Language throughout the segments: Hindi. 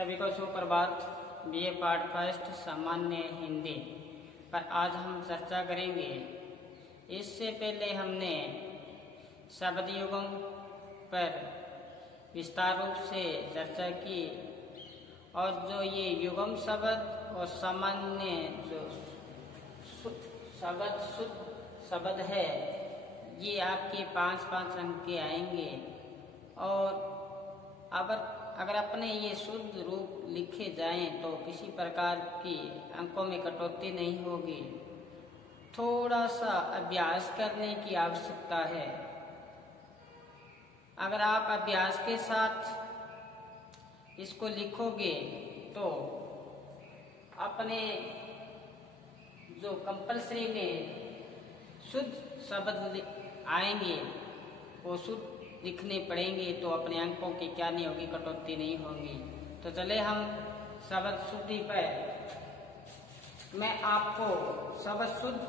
सभी को सुप्रभात। बीए पार्ट फर्स्ट सामान्य हिंदी पर आज हम चर्चा करेंगे। इससे पहले हमने शब्द युगम पर विस्तार रूप से चर्चा की और जो ये युगम शब्द और सामान्य जो शुद्ध शब्द है ये आपके 5-5 अंक के आएंगे और अगर अपने ये शुद्ध रूप लिखे जाएं तो किसी प्रकार की अंकों में कटौती नहीं होगी। थोड़ा सा अभ्यास करने की आवश्यकता है। अगर आप अभ्यास के साथ इसको लिखोगे तो अपने जो कंपल्सरी में शुद्ध शब्द आएंगे वो शुद्ध लिखने पड़ेंगे तो अपने अंकों की क्या नहीं होगी, कटौती नहीं होगी। तो चले हम शब्द शुद्धि पर मैं आपको शब्द शुद्ध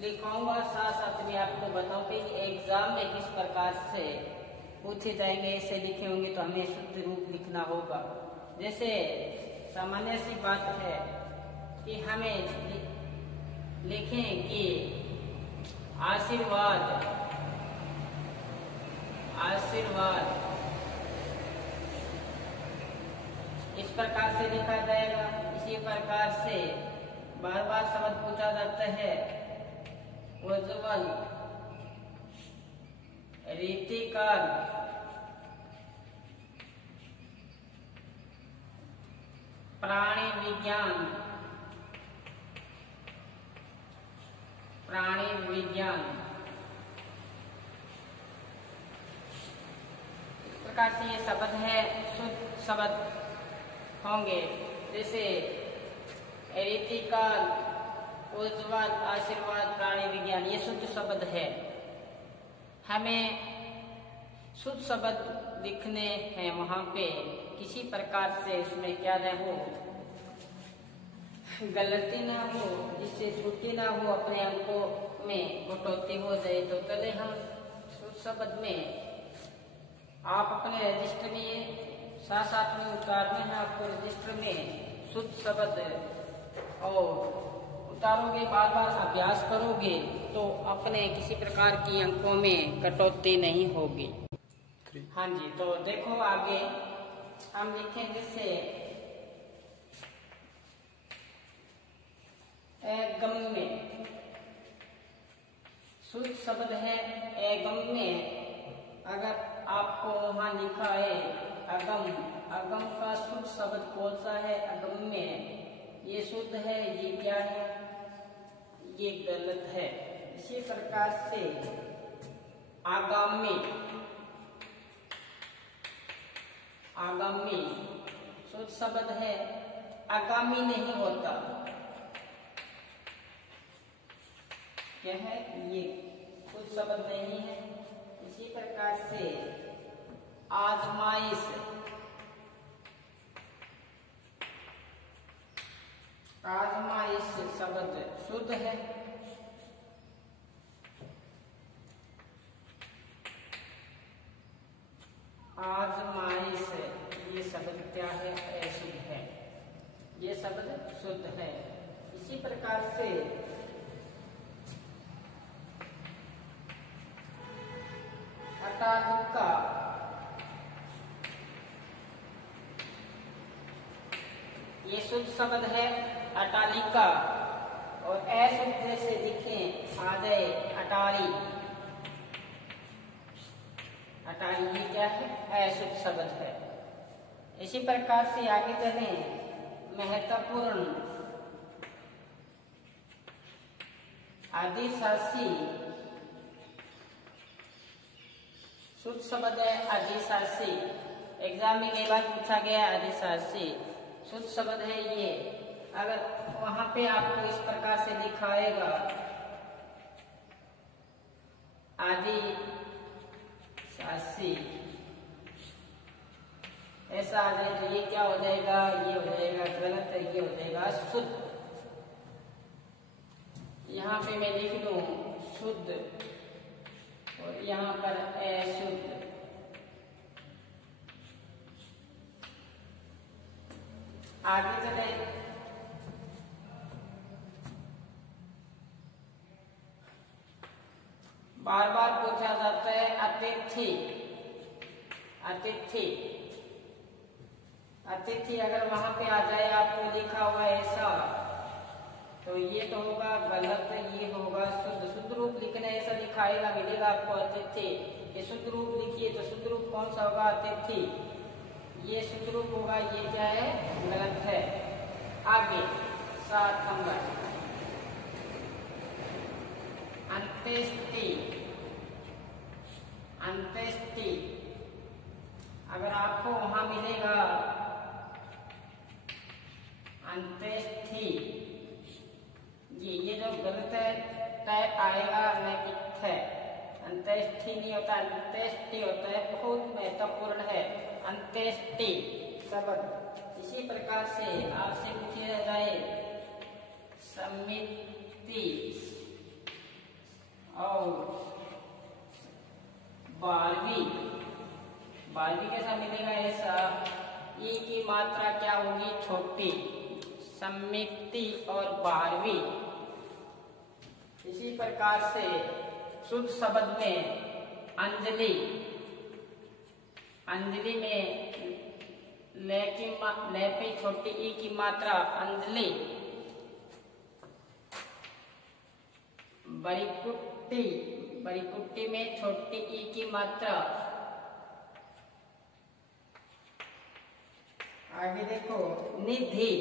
लिखाऊंगा, साथ साथ में आपको बताऊंगा कि एग्जाम में किस प्रकार से पूछे जाएंगे। ऐसे लिखे होंगे तो हमें शुद्ध रूप लिखना होगा। जैसे सामान्य सी बात है कि हमें लिखें कि आशीर्वाद इस प्रकार से लिखा जाएगा। इसी प्रकार से बार बार शब्द पूछा जाता है उज्ज्वल, रीतिकाल, प्राणी विज्ञान, प्रकार से ये शब्द है शुद्ध शब्द होंगे। जैसे रीतिकाल, उज्ज्वल, आशीर्वाद, प्राणी विज्ञान ये शुद्ध शब्द है। हमें शुद्ध शब्द लिखने हैं, वहां पे किसी प्रकार से उसमें क्या न हो, गलती ना हो, जिससे त्रुटि ना हो, अपने अंकों में कटौती हो जाए। तो चले हम शुद्ध शब्द में आप अपने रजिस्टर में साथ में उतारने हैं। आपको रजिस्टर में शुद्ध शब्द और उतारोगे, बार बार अभ्यास करोगे तो अपने किसी प्रकार की अंकों में कटौती नहीं होगी। हाँ जी, तो देखो आगे हम लिखें जैसे एगम्य शुद्ध शब्द है एगम्य। अगर आपको वहां लिखा है अगम का शुद्ध शब्द कौन सा है? अगम्य। ये शुद्ध है, ये क्या है? ये गलत है। इसी प्रकार से आगामी शुद्ध शब्द है, आगामी नहीं होता। क्या है? ये शुद्ध शब्द नहीं है। इसी प्रकार से आजमाइश शब्द शुद्ध है। आजमाइश ये शब्द क्या है? अशुद्ध है। ये शब्द शुद्ध है। इसी प्रकार से अटालिका ये शुद्ध शब्द है, अटालिका। और अशुद्ध जैसे लिखें आ जाए अटारी ये क्या है? अशुद्ध शब्द है। इसी प्रकार से आगे चलें। महत्वपूर्ण आदिशासी शुद्ध शब्द है, आदिशासी। एग्जाम में कई बार पूछा गया आदिशासी शुद्ध शब्द है ये। अगर वहां पे आपको इस प्रकार से दिखाएगा आदिशासी, ऐसा आ जाए तो ये क्या हो जाएगा? ये हो जाएगा गलत, ये हो जाएगा शुद्ध। यहाँ पे मैं लिख लूं शुद्ध और यहाँ पर अशुद्ध। आगे चले। बार बार पूछा जाता है अतिथि। अतिथि अतिथि अगर वहां पे आ जाए आपको लिखा हुआ ऐसा, तो ये तो होगा गलत, ये होगा शुद्ध। शुद्ध रूप लिखना ऐसा दिखाएगा, मिलेगा आपको अतिथि। ये शुद्ध रूप लिखिए तो शुद्ध रूप कौन सा होगा? अतिथि। ये शुद्ध रूप होगा, ये क्या है? गलत है। आगे 7 नंबर अंत्येष्टि। अंत्येष्टि अगर आपको वहां मिलेगा अंत्येष्टि, ये जो गलत है टाइप आएगा नैतिक है। अंत्येष्टि नहीं होता, अंत्येष्टि होता है, बहुत महत्वपूर्ण है अंत्येष्टि शब्द। इसी प्रकार से आपसे पूछा जाए समिति और 12वीं। 12वीं कैसा मिलेगा? ऐसा ई की मात्रा क्या होगी? छोटी। समिति और 12वीं। इसी प्रकार से शुद्ध शब्द में अंजलि। अंजलि में ले पे छोटी ई की मात्रा अंजलि। बड़ीकुट्टी। बड़ीकुट्टी में छोटी ई की मात्रा। आगे देखो निधि।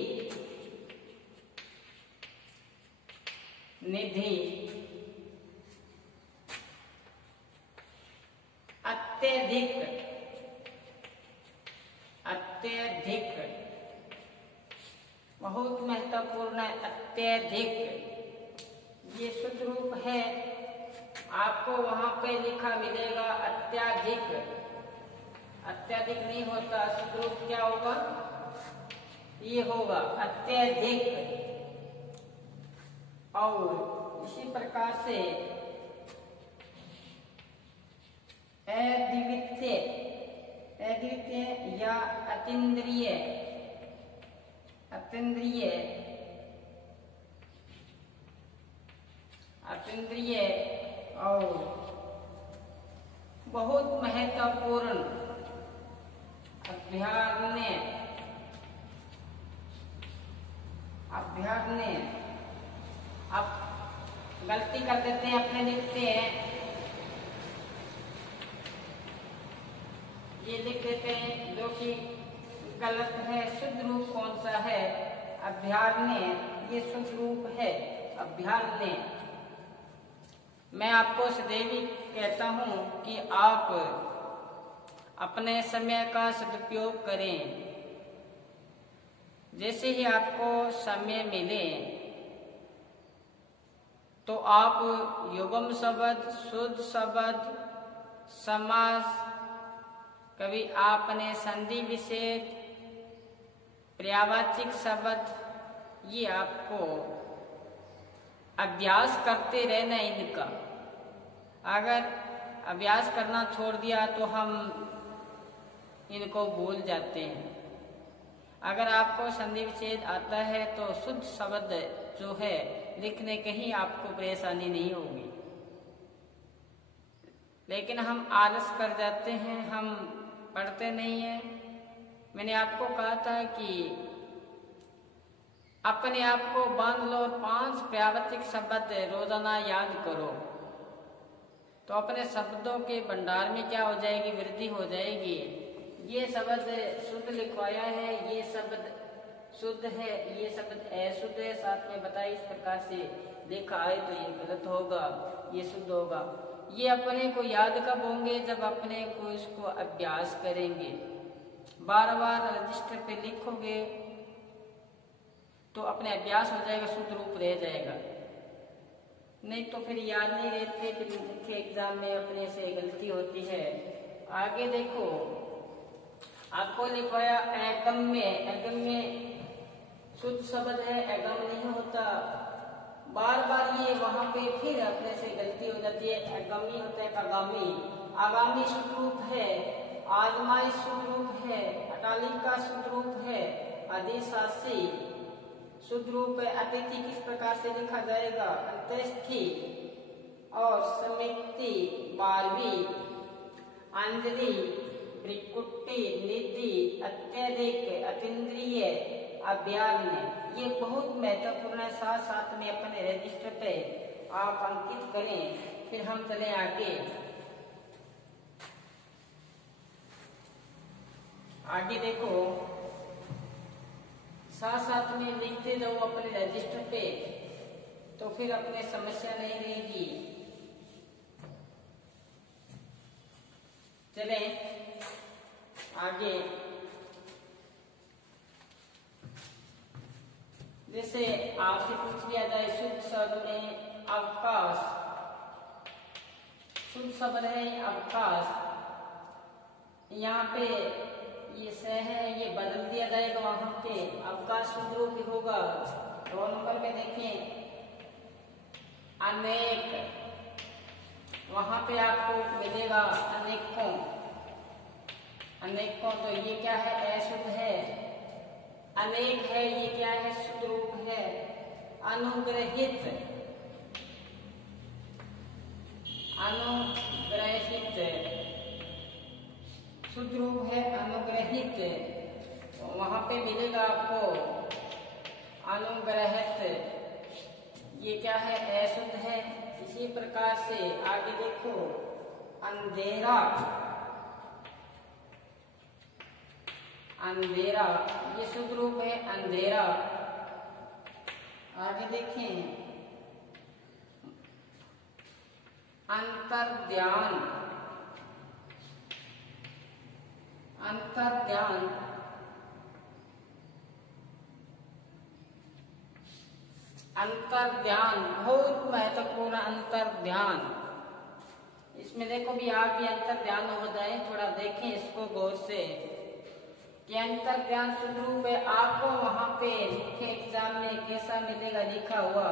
निधि अत्यधिक। अत्यधिक बहुत महत्वपूर्ण है, अत्यधिक। ये शुद्ध रूप है, आपको वहां पे लिखा मिलेगा अत्यधिक। अत्यधिक नहीं होता, शुद्ध रूप क्या होगा? ये होगा अत्यधिक। और इसी प्रकार से अद्वितीय। अद्वितीय या अतीन्द्रिय। अतीन्द्रिय। अतीन्द्रिय और बहुत महत्वपूर्ण अभ्यारण्य। अभ्यारण्य अब गलती कर देते हैं, अपने लिखते हैं, ये लिख देते हैं जो कि गलत है। शुद्ध रूप कौन सा है? अभ्यारण्य। ये शुद्ध रूप है अभ्यारण्य। मैं आपको सदैव कहता हूं कि आप अपने समय का सदुपयोग करें। जैसे ही आपको समय मिले तो आप युग्म शब्द, शुद्ध शब्द, समास, कभी आपने संधि विशेष, पर्यायवाचक शब्द, ये आपको अभ्यास करते रहना इनका। अगर अभ्यास करना छोड़ दिया तो हम इनको भूल जाते हैं। अगर आपको संधि विच्छेद आता है तो शुद्ध शब्द जो है लिखने कहीं आपको परेशानी नहीं होगी। लेकिन हम आलस कर जाते हैं, हम पढ़ते नहीं हैं। मैंने आपको कहा था कि अपने आप को बांध लो, 5 पर्यायवाचक शब्द रोजाना याद करो, तो अपने शब्दों के भंडार में क्या हो जाएगी? वृद्धि हो जाएगी। ये शब्द शुद्ध लिखवाया है, ये शब्द शुद्ध है, ये शब्द अशुद्ध है, साथ में बताइए इस प्रकार से देखा आए तो ये गलत होगा, ये शुद्ध होगा। ये अपने को याद कब होंगे? जब अपने को इसको अभ्यास करेंगे, बार बार रजिस्टर पे लिखोगे तो अपने अभ्यास हो जाएगा, शुद्ध रूप रह जाएगा। नहीं तो फिर याद नहीं रहते, फिर मुख्य एग्जाम में अपने से गलती होती है। आगे देखो, आपको लिखवाया अगम्य। अगम्य शुद्ध शब्द है, अगम नहीं होता। बार बार ये वहां पे फिर अपने से गलती हो जाती है। अगमी होता है आगामी। आगामी शुद्ध रूप है, आजमाइश शुद्ध रूप है, अटालिका शुद्ध रूप है, अधिशासी शुद्ध रूप अतिथि किस प्रकार से लिखा जाएगा? अंत्येष्टि और समिति 12वीं अंजलि त्रिकुटी निधि अत्यधिक अतीन्द्रिय अभियान। ये बहुत महत्वपूर्ण है, साथ साथ में अपने रजिस्टर पे आप अंकित करें। फिर हम चले आगे। आगे देखो, साथ साथ में लिखते जाओ अपने रजिस्टर पे, तो फिर अपने समस्या नहीं रहेगी। चले आगे। जैसे आपसे पूछ लिया जाए शुद्ध शब्द में अवकाश, शुद्ध शब्द है अवकाश, यहाँ पे ये स है, ये बदल दिया जाएगा, वहां पे अवकाश शुद्ध रूप होगा। 2 नंबर में देखें अनेक, वहां पे आपको मिलेगा अनेकों, अनेकों, तो ये क्या है? अशुद्ध है। अनेक है, ये क्या है? शुद्ध रूप है। अनुग्रहित, अनुग्रहित शुद्ध रूप है अनुग्रहित, वहां पे मिलेगा आपको अनुग्रहित, ये क्या है? अशुद्ध है। इसी प्रकार से आगे देखो अंधेरा, अंधेरा ये शुद्ध रूप है अंधेरा। आगे देखें अंतर्ध्यान, अंतर्ध्यान अंतर्ध्यान बहुत महत्वपूर्ण अंतर्ध्यान। इसमें देखो भी आप भी अंतर्ध्यान हो जाए, थोड़ा देखें इसको गौर से कि अंतर्ध्यान शुद्ध रूप है। आपको वहां पे लिखे एग्जाम में कैसा मिलेगा? लिखा हुआ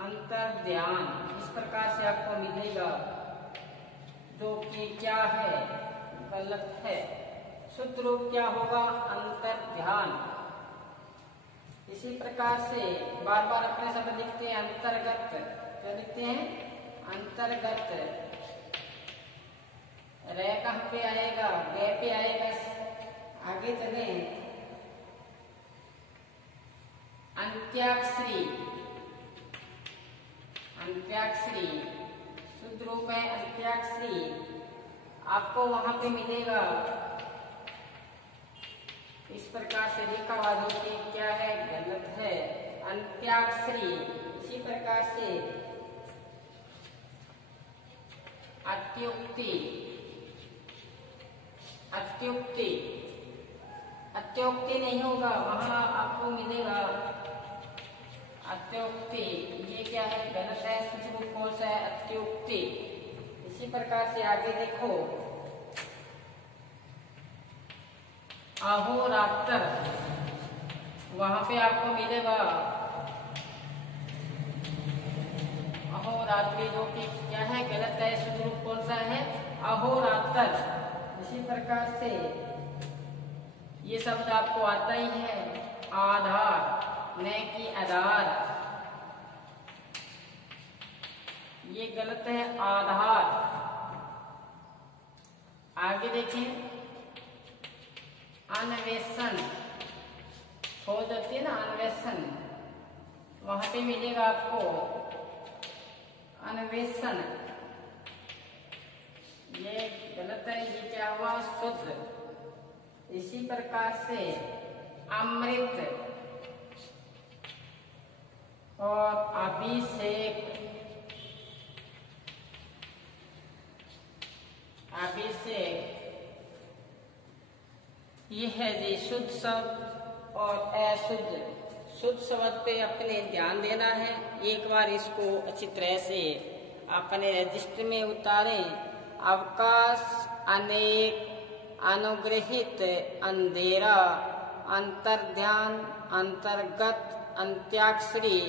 अंतर्ध्यान, इस प्रकार से आपको मिलेगा, जो कि क्या है? गलत है। शुद्ध रूप क्या होगा? अंतर्ध्यान। इसी प्रकार से बार बार अपने शब्द लिखते हैं अंतर्गत, क्या लिखते हैं? अंतर्गत। रे कहाँ पे आएगा? गे पे आएगा। आगे चले अंत्याक्षरी, अंत्याक्षरी शुद्ध रूप है अंत्याक्षरी, आपको वहां पे मिलेगा इस प्रकार से लिखा हुआ, जो कि क्या है? गलत है। अंत्याक्षरी। इसी प्रकार से अत्युक्ति, अत्युक्ति, अत्युक्ति नहीं होगा, वहां आपको मिलेगा अत्युक्ति, ये क्या है? गलत है। शुद्ध रूप कौन सा है? अत्युक्ति। इसी प्रकार से आगे देखो अहोरात्र, वहां पे आपको मिलेगा अहोरात्रि, जो कि क्या है? गलत है। शुद्ध रूप कौन सा है? अहोरात्र। इसी प्रकार से ये शब्द आपको आता ही है आधार, न कि आधार, ये गलत है आधार। आगे देखें अन्वेषण, खोज होती है ना, अन्वेषण, वहां पे मिलेगा आपको अन्वेषण, ये गलत है। ये क्या हुआ? शुद्ध। इसी प्रकार से अमृत और अभिषेक, अभिषेक ये है जी शुद्ध शब्द और अशुद्ध। शुद्ध शब्द पे अपने ध्यान देना है। एक बार इसको अच्छी तरह से अपने रजिस्टर में उतारें। अवकाश, अनेक, अनुग्रहित, अंधेरा, अंतर्ध्यान, अंतर्गत, अंत्याक्षरी,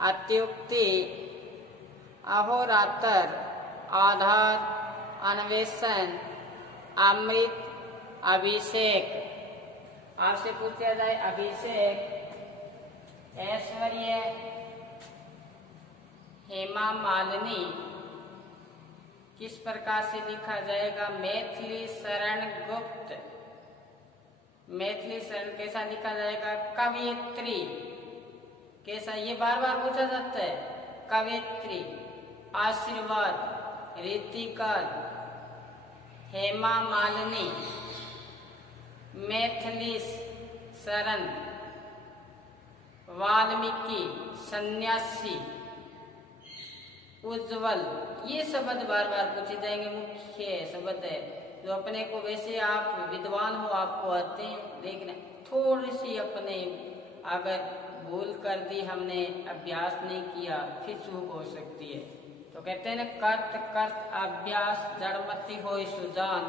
अत्युक्ति, अहोरात्र, आधार, अन्वेषण, अमृत, अभिषेक। आपसे पूछा जाए अभिषेक, ऐश्वर्य, हेमा मालिनी किस प्रकार से लिखा जाएगा? मैथिली शरण गुप्त। मैथिली शरण कैसा लिखा जाएगा? कवयित्री। कैसा? ये बार बार पूछा जाता है। कवयित्री। आशीर्वाद, रीतिका, हेमा मालिनी, मैथिली शरण, वाल्मीकि, सन्यासी, उज्जवल, ये शब्द बार बार पूछे जाएंगे। मुख्य शब्द है जो अपने को, वैसे आप विद्वान हो, आपको आते हैं, लेकिन थोड़ी सी अपने अगर भूल कर दी, हमने अभ्यास नहीं किया, फिर चूक हो सकती है। तो कहते हैं ना, कर्त कर्त अभ्यास जड़मति होय सुजान,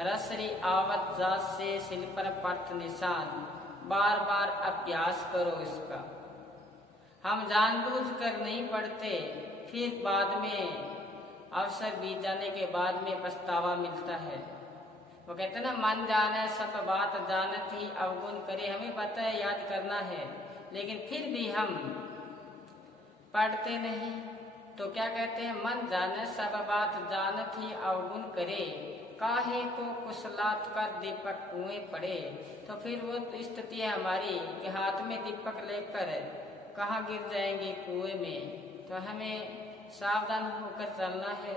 रसरी आवत जात से शिल पर पर्थ निशान। बार बार अभ्यास करो इसका। हम जानबूझ कर नहीं पढ़ते, फिर बाद में अवसर बीत जाने के बाद में पछतावा मिलता है। वो कहते हैं ना, मन जाने सब बात जानत ही अवगुण करे। हमें पता है याद करना है, लेकिन फिर भी हम पढ़ते नहीं। तो क्या कहते हैं? मन जाने सब बात जानत ही अवगुण करे, काहे को कुशलात कर दीपक कुएं पड़े। तो फिर वो स्थिति है हमारी कि हाथ में दीपक लेकर कहाँ गिर जाएंगे? कुएं में। तो हमें सावधान होकर चलना है,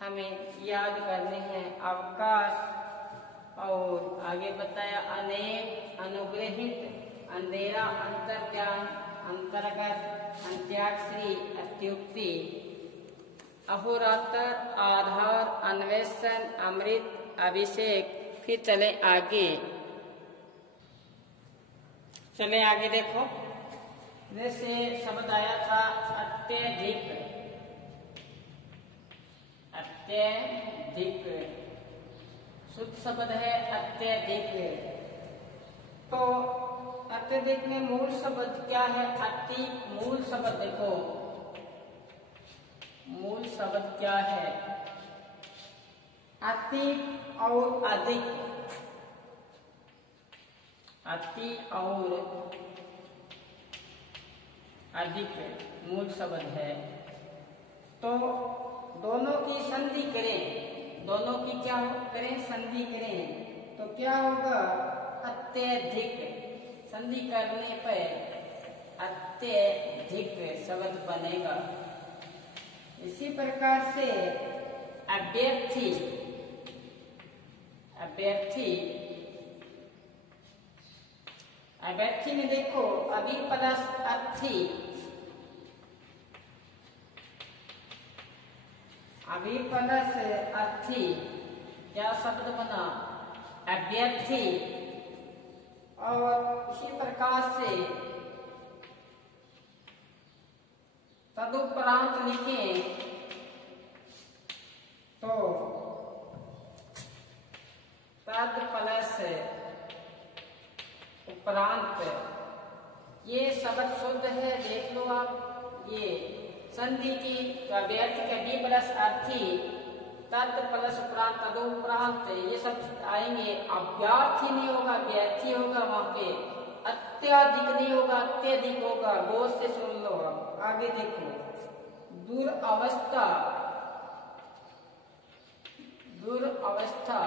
हमें याद करने हैं। अवकाश और आगे बताया अनेक, अनुग्रहित, अंधेरा, अंतर्ज्ञान, अंतर्गत, अंत्याक्षरी, अत्युक्ति, अहोरात्र, आधार, अन्वेषण, अमृत, अभिषेक। फिर चले आगे, चले आगे देखो। जैसे शब्द आया था अत्यधिक, अत्यधिक शुद्ध शब्द है अत्यधिक। तो अत्यधिक में मूल शब्द क्या है? अति। मूल शब्द देखो, मूल शब्द क्या है? अति और अधिक। अति और अधिक मूल शब्द है। तो दोनों की संधि करें, दोनों की क्या करें? संधि करें। तो क्या होगा? अत्यधिक। संधि करने पर अत्यधिक शब्द बनेगा। इसी प्रकार से अभ्यर्थी, अभ्यर्थी, अभ्यर्थी में देखो अभी प्लस अर्थी, अभी प्लस अर्थी, क्या शब्द बना? अभ्यर्थी। और इसी प्रकार से तदुपरांत लिखें तो तद प्लस उपरांत, ये शब्द शुद्ध है। देख लो आप, ये संधि की अभ्यर्थी का बी प्लस अर्थी, तद प्लस उपरांत, तदुपरांत, ये सब आएंगे। अभ्यर्थी नहीं होगा, अभ्यर्थी होगा। वहां पे अत्याधिक नहीं होगा, अत्यधिक होगा। गौर से सुन लो। आगे देखो, दुरावस्था, दुरावस्था।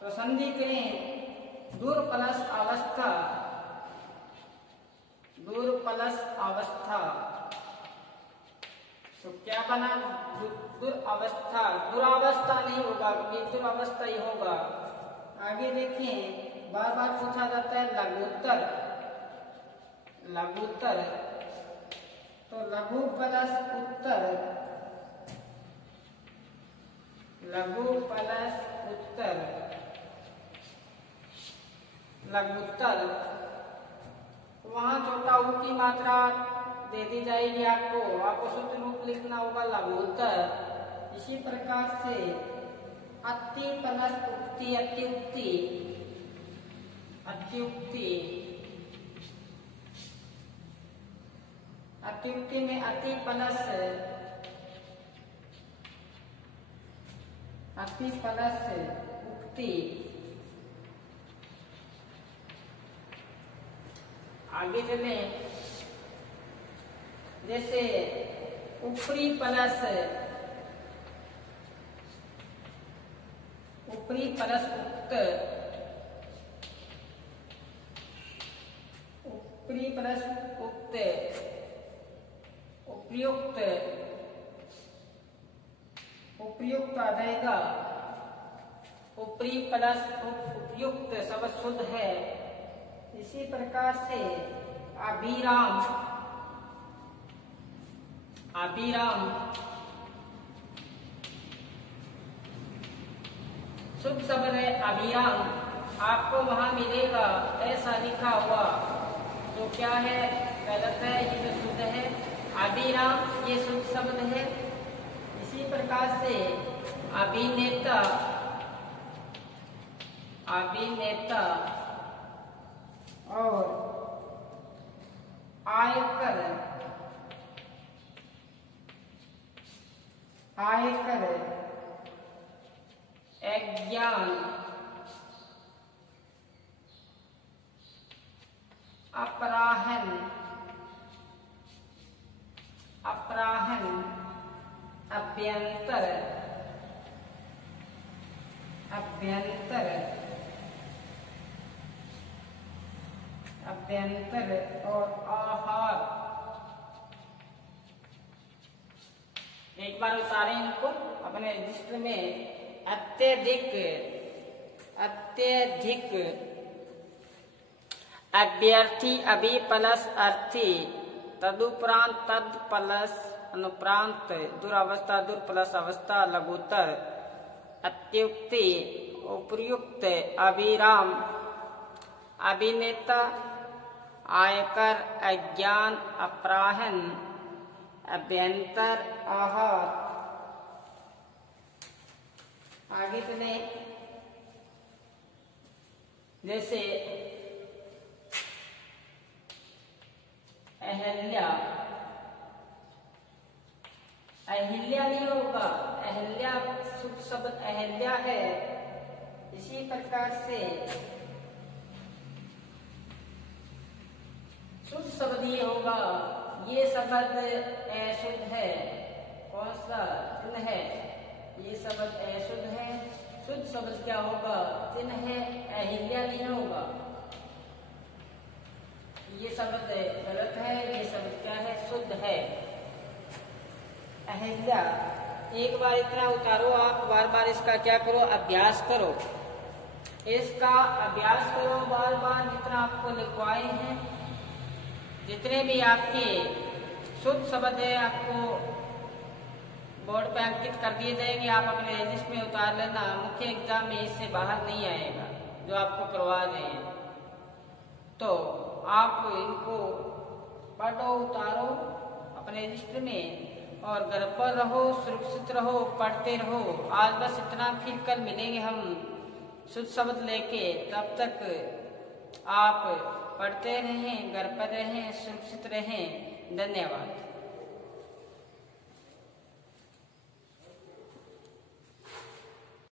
तो संधि करें दूर प्लस अवस्था, दूर प्लस अवस्था। तो क्या बना? दुरावस्था। दुरावस्था नहीं होगा, दुरावस्था ही होगा। आगे देखें, बार बार पूछा जाता है लघुत्तर, लघुत्तर। तो लघु प्लस उत्तर, लघु प्लस उत्तर, लघुत्तर। वहां छोटा ऊ की मात्रा दे दी जाएगी आपको, आपको शुद्ध रूप लिखना होगा लघुत्तर। इसी प्रकार से अति प्लस उक्ति, अत्युक्ति, अत्युक्ति, अत्युक्ति में अति प्लस, अति प्लस उक्ति, आगे चले, जैसे ऊपरी प्लस उक्त, ऊपरी प्लस उक्त, उपयुक्त, उपयुक्त आ जाएगा। ऊपरी प्लस उपयुक्त शब्द शुद्ध है। इसी प्रकार से अभिराम, अभिराम शुद्ध शब्द है। अभिराम आपको वहां मिलेगा ऐसा लिखा हुआ, तो क्या है, गलत है, ये जो शुद्ध है। अभिराम ये शुद्ध शब्द है। इसी प्रकार से अभिनेता, अभिनेता और आयकर, आयकर, अज्ञान, अपराहन, अपराहन, अभ्यंतर, अभ्यंतर, अभ्यंतर और आहार। एक बार उतारें इनको अपने रजिस्टर में। अत्यधिक, अत्यधिक, अभ्यर्थी, अभि प्लस अर्थी, तदुपरांत तद प्लस अनुप्रांत, दुरावस्था, दुर प्लस अवस्था, लघुतर, अत्युक्ति, उपयुक्त, अभिराम, अभिनेता, आयकर, अज्ञान, अपराहन, अभ्यंतर, आहार। आगे चले, जैसे अहिल्या, अहिल्या नहीं होगा, अहिल्या शुद्ध शब्द अहिल्या है। इसी प्रकार से शुद्ध शब्द ये होगा, ये शब्द अशुद्ध है। कौन सा चिन्ह है, ये शब्द अशुद्ध है। शुद्ध शब्द क्या होगा, चिन्ह है, अहिल्या नहीं होगा। ये शब्द गलत है, ये शब्द क्या है, शुद्ध है, अहिल्या। एक बार इतना उतारो, आप बार बार इसका क्या करो, अभ्यास करो, इसका अभ्यास करो बार बार, जितना आपको लिखवाए हैं, जितने भी आपके शुद्ध शब्द है आपको बोर्ड पे अंकित कर दिए जाएंगे। आप अपने रजिस्टर में उतार लेना, मुख्य एग्जाम में इससे बाहर नहीं आएगा जो आपको करवा रहे हैं। तो आप इनको पढ़ो, उतारो अपने रजिस्टर में और घर पर रहो, सुरक्षित रहो, पढ़ते रहो। आज बस इतना, फिर कल मिलेंगे हम शुद्ध शब्द लेके। तब तक आप पढ़ते रहें, घर पर रहें, सुरक्षित रहें। धन्यवाद।